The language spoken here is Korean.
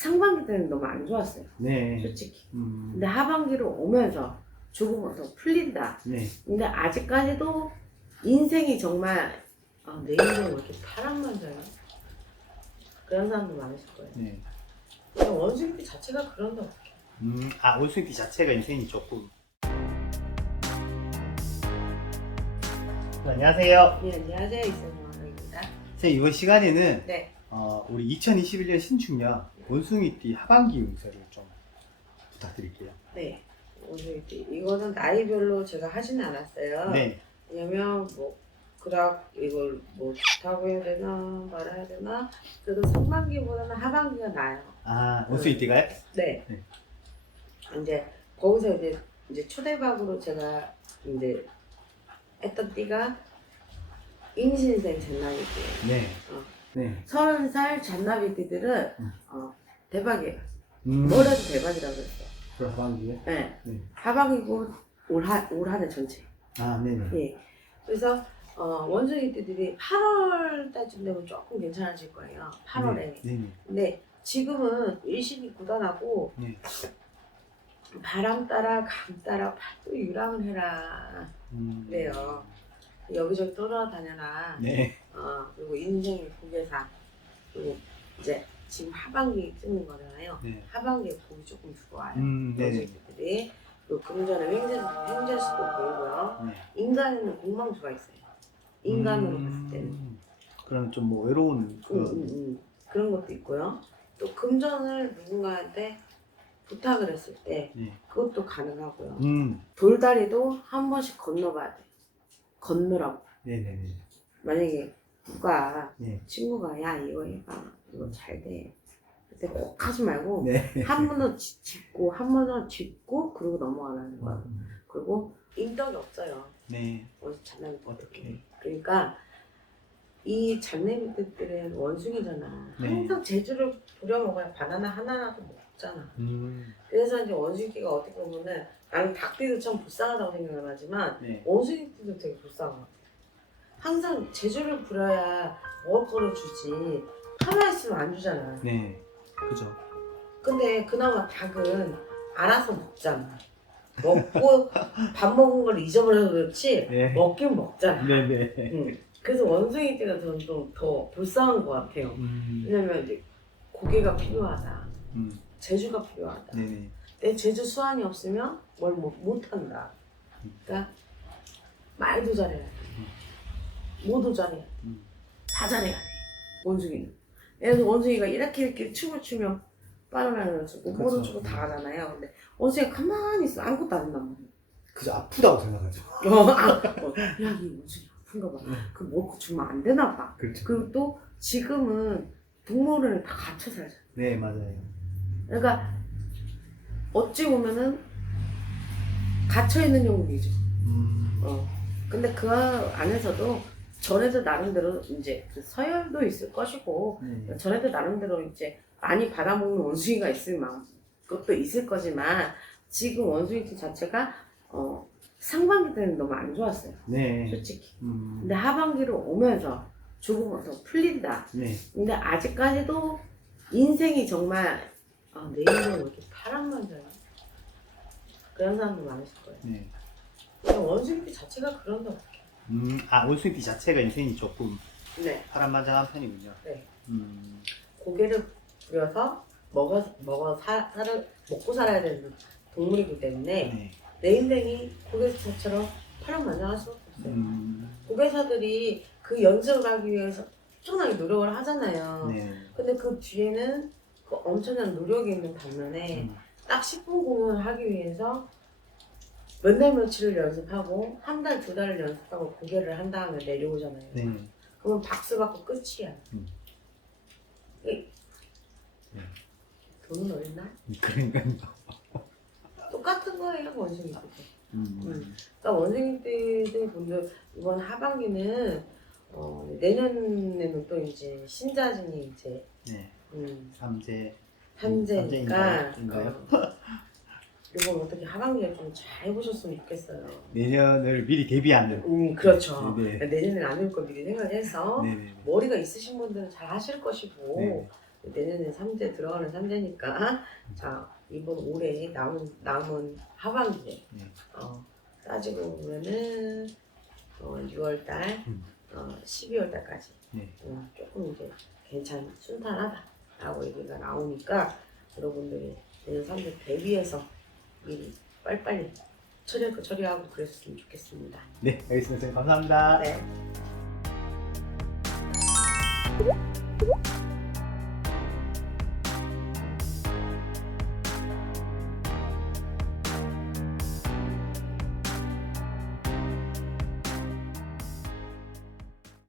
상반기 때는 너무 안 좋았어요. 네. 솔직히. 음, 근데 하반기로 오면서 조금은 더 풀린다. 네. 근데 아직까지도 인생이 정말 아, 내 인생 왜 이렇게 파란만 져요? 그런 사람도 많으실 거예요. 네. 그냥 원숭이 자체가 그런다 어떡해. 음, 아, 원숭이 자체가 인생이 조금. 네, 안녕하세요. 네, 안녕하세요. 이승원입니다. 선생님, 이번 시간에는 네. 어, 우리 2021년 신축년 원숭이띠 하반기 운세를 좀 부탁드릴게요. 네. 원숭이띠. 이거는 나이별로 제가 하지는 않았어요. 네. 왜냐면 뭐 그닥 이걸 뭐 좋다고 해야 되나 말아야 되나 그래도 상반기보다는 하반기가 나아요. 아, 원숭이띠가요? 네. 네. 이제 거기서 이제 이제 초대박으로 제가 이제 했던 띠가 임신생 잔나비띠예요. 네. 어. 네. 서른 살 잔나비띠들은 음. 어, 대박이에요. 음, 뭐라도 대박이라고 그랬어요. 그 하반기에? 네. 네. 하반기고 올한올 한해 전체. 아, 네네. 예. 그래서 어, 원숭이띠들이 8월 달쯤 되면 조금 괜찮아질 거예요. 8월에. 네. 네네. 근데 지금은 일신이 굳어나고 네. 바람 따라 감 따라 팔도 유랑을 해라 음, 그래요. 여기저기 돌아다녀라. 네. 어, 그리고 인생의 고개사 그리고 이제 지금 하반기 찍는 거잖아요. 네. 하반기에 복이 조금 들어와요. 음, 네네. 원숭이들이 그리고 금전의 횡재, 횡재수도 보이고요. 네. 인간에는 공망수가 있어요. 인간으로 음, 봤을 때는. 그럼 좀뭐 외로운 음, 그런. 음, 음. 그런 것도 있고요. 또 금전을 누군가한테 부탁을 했을 때 네. 그것도 가능하고요. 음, 돌다리도 한 번씩 건너봐야 돼. 건너라고. 네네네. 만약에 누가 네. 친구가 야 이거 해봐 이거 잘 돼. 그때 꼭 하지 말고 네. 한 번더 짚고 한 번더 짚고 그러고 넘어가라는 거야. 음, 그리고 인덕이 없어요. 네. 어디 잔나비 어떻게? 그러니까 이 잔내미들은 원숭이잖아. 네. 항상 제주를 부려먹어야 바나나 하나라도 먹잖아. 음, 그래서 이제 원숭이가 어떻게 보면은 나는 닭띠도 참 불쌍하다고 생각을 하지만 네. 원숭이띠도 되게 같아. 항상 제주를 부려야 먹을 거를 주지. 가만히 있으면 안 주잖아. 네. 그죠. 근데 그나마 닭은 알아서 먹잖아. 먹고 밥 먹은 걸 잊어버려서 그렇지 네. 먹긴 먹잖아. 네 네. 응. 그래서 원숭이띠가 저는 좀 더 불쌍한 것 같아요. 음, 왜냐면 이제 고기가 필요하다. 음, 제주가 필요하다. 네 네. 내 제주 수완이 없으면 뭘 못, 못한다. 그러니까 말도 잘해야 돼. 잘해야 돼. 음. 다 잘해야 돼. 원숭이는. 그래서 원숭이가 이렇게 이렇게 춤을 추면 뭐도 그쵸. 주고 다 하잖아요. 근데 원숭이가 가만히 있어 아무것도 안 한단 말이야. 그죠. 아프다고 생각하죠. 어, 아, 어, 야, 이 원숭이 아픈가 봐. 네. 그 먹고 주면 안 되나 봐. 그렇죠. 그리고 또 지금은 동물원에 다 갇혀 살잖아. 네, 맞아요. 그러니까 어찌 보면은 갇혀 있는 영국이죠. 음, 어. 근데 그 안에서도 전에도 나름대로 이제 그 서열도 있을 것이고 네. 전에도 나름대로 이제 많이 받아먹는 원숭이가 있을 만 것도 있을 거지만 지금 원숭이 자체가 어 상반기 때는 너무 안 좋았어요. 네. 솔직히. 음, 근데 하반기로 오면서 조금은 더 풀린다. 네. 근데 아직까지도 인생이 정말 아, 내 인생 왜 이렇게 파란만 져요? 그런 사람도 많으실 거예요. 네. 원숭이 자체가 그런다 어떡해. 음, 아, 원숭이띠 자체가 인생이 조금 네, 파란만장한 편이군요. 네. 음, 고개를 부려서 먹어 먹어 사, 살을 먹고 살아야 되는 동물이기 때문에 네. 내 인생이 고개사처럼 파란만장할 수밖에 없어요. 음, 고개사들이 그 연습을 하기 위해서 엄청나게 노력을 하잖아요. 네. 근데 그 뒤에는 그 엄청난 노력이 있는 반면에 음, 딱 10분 공연을 하기 위해서 몇 날 며칠을 연습하고 한 달, 두 달을 연습하고 고개를 한 다음에 내려오잖아요. 네. 그러면 박수 받고 끝이야. 음. 이- 네. 돈은 어딨나? 그러니까요. 똑같은 거예요, 원숭이들. 음, 음. 그러니까 원숭이들 분들 이번 하반기는 어, 내년에는 또 이제 신자진이 이제 네. 음, 삼재. 현재니까 삼재인가요? 어, 이번 어떻게 하반기에 좀 잘 해보셨으면 좋겠어요. 내년을 미리 대비하는. 음, 그렇죠. 네. 내년엔 안 올 거 미리 생각해서 네 네. 머리가 있으신 분들은 잘 하실 것이고 네. 내년에 삼재 들어가는 삼재니까 자 이번 올해 남은 남은 하반기에 네. 어, 따지고 보면은 어, 6월달, 음. 어, 12월달까지 네. 음, 조금 이제 괜찮 순탄하다라고 얘기가 나오니까 여러분들이 내년 3대 대비해서 미리 빨리빨리 처리할 거 처리하고 그랬으면 좋겠습니다. 네, 알겠습니다. 선생님 감사합니다. 네.